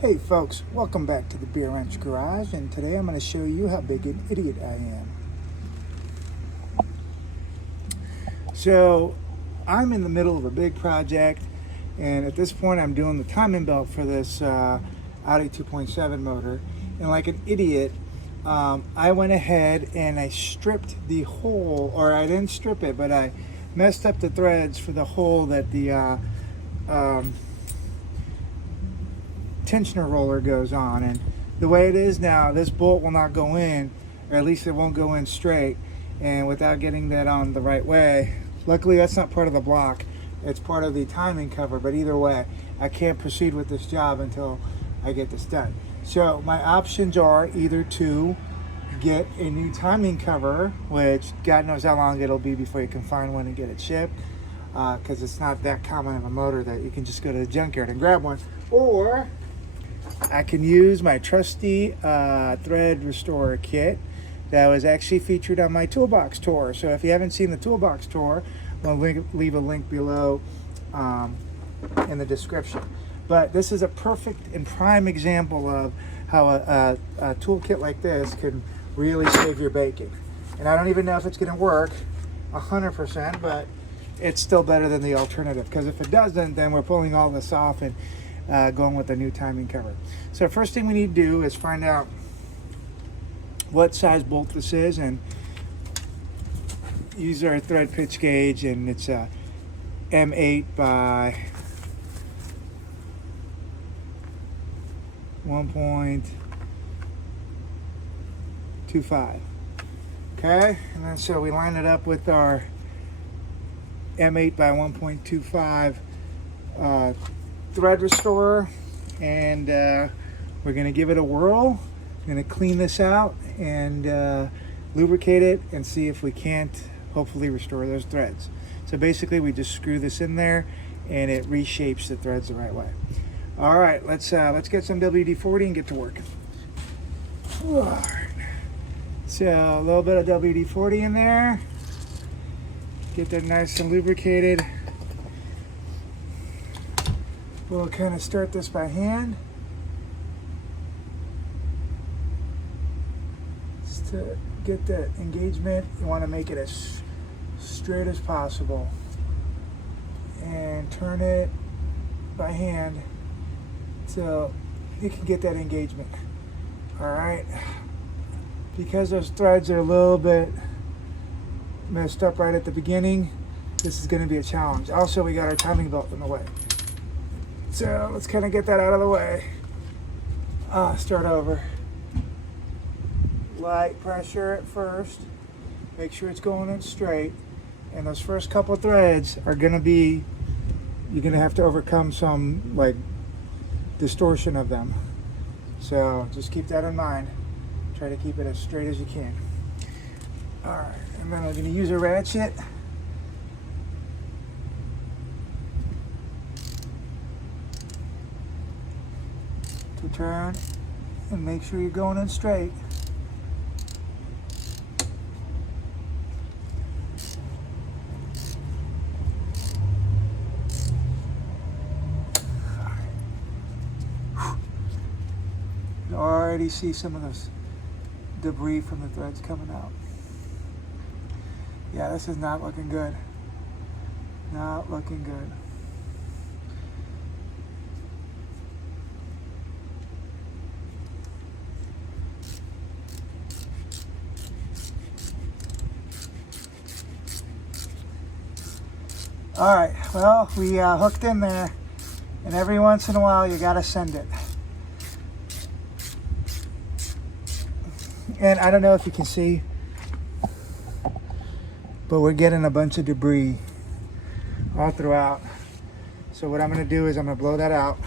Hey folks, welcome back to the Beer Wrench Garage, and today I'm going to show you how big an idiot I am. So I'm in the middle of a big project, and at this point I'm doing the timing belt for this Audi 2.7 motor, and like an idiot I went ahead and I stripped the hole, or I didn't strip it, but I messed up the threads for the hole that the tensioner roller goes on. And the way it is now, this bolt will not go in, or at least it won't go in straight, and without getting that on the right way. Luckily that's not part of the block, it's part of the timing cover, but either way I can't proceed with this job until I get this done. So my options are either to get a new timing cover, which God knows how long it'll be before you can find one and get it shipped, because it's not that common of a motor that you can just go to the junkyard and grab one. Or I can use my trusty thread restorer kit that was actually featured on my Toolbox tour. So if you haven't seen the Toolbox tour, I'll leave a link below in the description. But this is a perfect and prime example of how a tool kit like this can really save your bacon. And I don't even know if it's going to work 100%, but it's still better than the alternative, because if it doesn't, then we're pulling all this off and going with a new timing cover. So first thing we need to do is find out what size bolt this is, and use our thread pitch gauge, and it's a M8 by 1.25. Okay, and then so we line it up with our M8 by 1.25 thread restorer, and we're going to give it a whirl. We're going to clean this out and lubricate it and see if we can't hopefully restore those threads. So basically we just screw this in there and it reshapes the threads the right way. All right, let's get some WD-40 and get to work. All right. So a little bit of WD-40 in there. Get that nice and lubricated. We'll kind of start this by hand. Just to get that engagement, you want to make it as straight as possible. And turn it by hand so you can get that engagement. Alright. Because those threads are a little bit messed up right at the beginning, this is going to be a challenge. Also, we got our timing belt in the way. So let's kind of get that out of the way. Start over. Light pressure at first. Make sure it's going in straight. And those first couple of threads are going to be, you're going to have to overcome some like distortion of them. So just keep that in mind. Try to keep it as straight as you can. Alright, and then I'm going to use a ratchet. To turn and make sure you're going in straight. You already see some of this debris from the threads coming out. Yeah, this is not looking good. Not looking good. All right, well, we hooked in there, and every once in a while you gotta send it. And I don't know if you can see, but we're getting a bunch of debris all throughout. So what I'm gonna do is I'm gonna blow that out.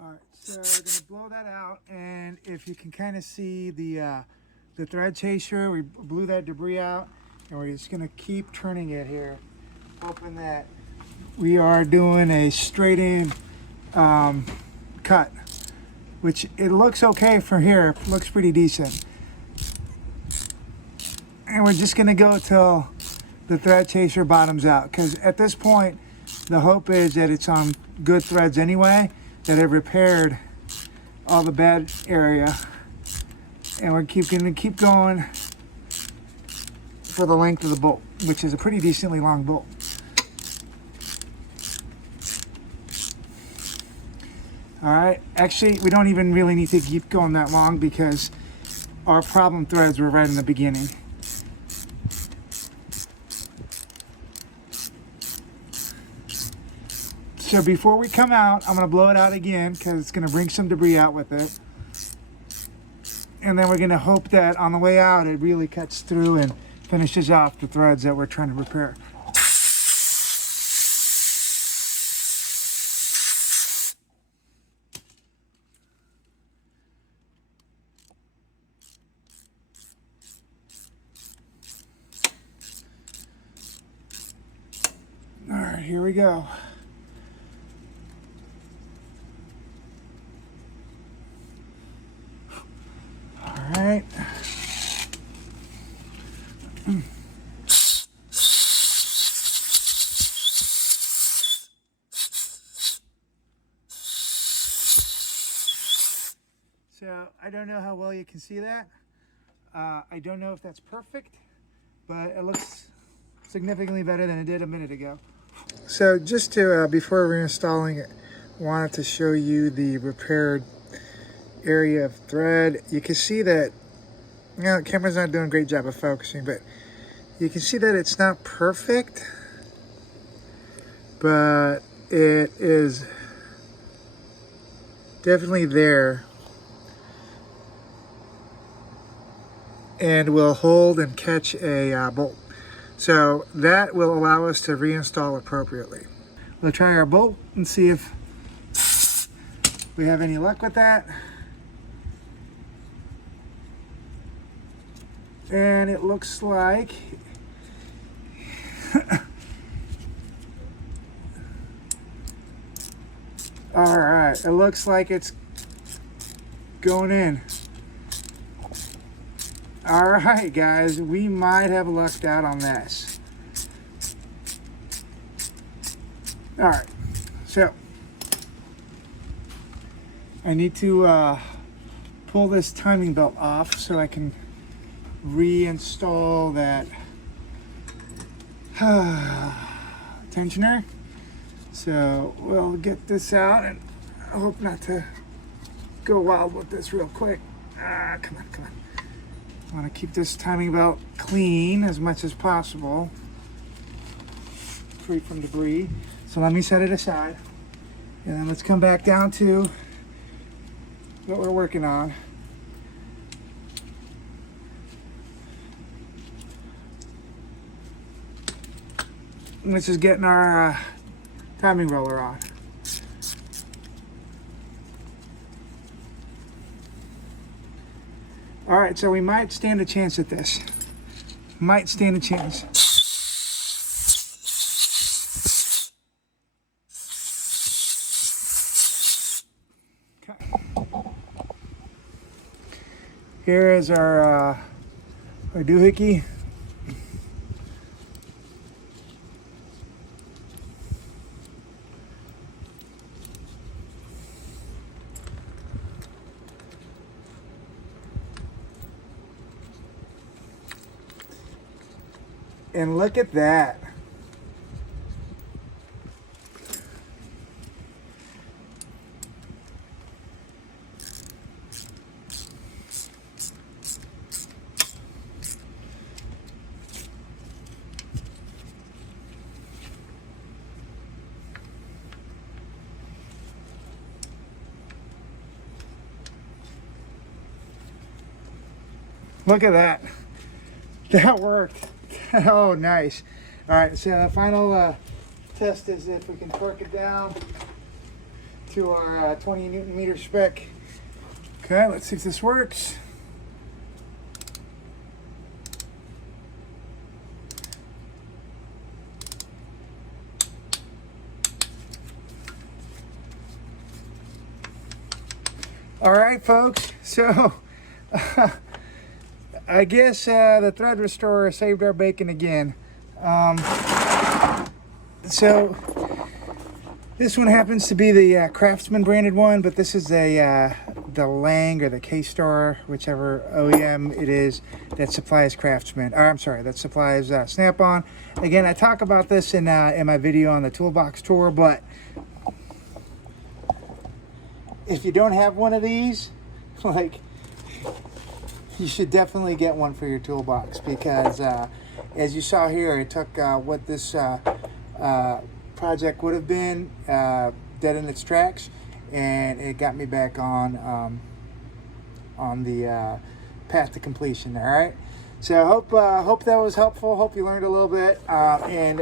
Alright, so we're going to blow that out, and if you can kind of see the thread chaser, we blew that debris out, and we're just going to keep turning it here, hoping that we are doing a straight in cut, which it looks okay for here. It looks pretty decent. And we're just gonna go till the thread chaser bottoms out, because at this point the hope is that it's on good threads anyway, that it repaired all the bad area, and we're gonna keep going for the length of the bolt, which is a pretty decently long bolt. All right, actually we don't even really need to keep going that long because our problem threads were right in the beginning. So before we come out, I'm gonna blow it out again because it's gonna bring some debris out with it. And then we're gonna hope that on the way out, it really cuts through and finishes off the threads that we're trying to repair. All right, here we go. All right. So I don't know how well you can see that. I don't know if that's perfect, but it looks significantly better than it did a minute ago. So just to, before reinstalling it, wanted to show you the repaired area of thread. You can see that, you know, the camera's not doing a great job of focusing, but you can see that it's not perfect, but it is definitely there and will hold and catch a bolt. So that will allow us to reinstall appropriately. We'll try our bolt and see if we have any luck with that. And it looks like all right, it looks like it's going in. All right, guys, we might have lucked out on this. All right, so I need to pull this timing belt off so I can reinstall that tensioner. So we'll get this out, and I hope not to go wild with this real quick. Come on, come on. I want to keep this timing belt clean as much as possible, free from debris. So let me set it aside, and then let's come back down to what we're working on. Which is getting our timing roller on. All right, so we might stand a chance at this. Might stand a chance. Okay. Here is our doohickey. And look at that. Look at that. That worked. Oh, nice. All right, so the final test is if we can torque it down to our 20 Newton meter spec. Okay, let's see if this works. All right, folks. So I guess the thread restorer saved our bacon again. So this one happens to be the Craftsman branded one, but this is the Lang or the K-Star, whichever OEM it is that supplies Craftsman. Or I'm sorry, that supplies Snap-on. Again, I talk about this in my video on the Toolbox tour, but if you don't have one of these, like, you should definitely get one for your toolbox, because as you saw here, it took what this project would have been dead in its tracks, and it got me back on the path to completion. All right, so hope that was helpful. Hope you learned a little bit, and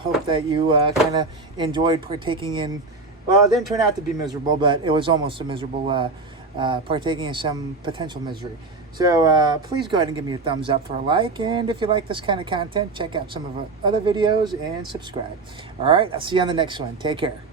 hope that you kind of enjoyed partaking in. Well, it didn't turn out to be miserable, but it was almost a miserable partaking in some potential misery. So please go ahead and give me a thumbs up for a like, and if you like this kind of content, check out some of our other videos and subscribe. All right, I'll see you on the next one. Take care.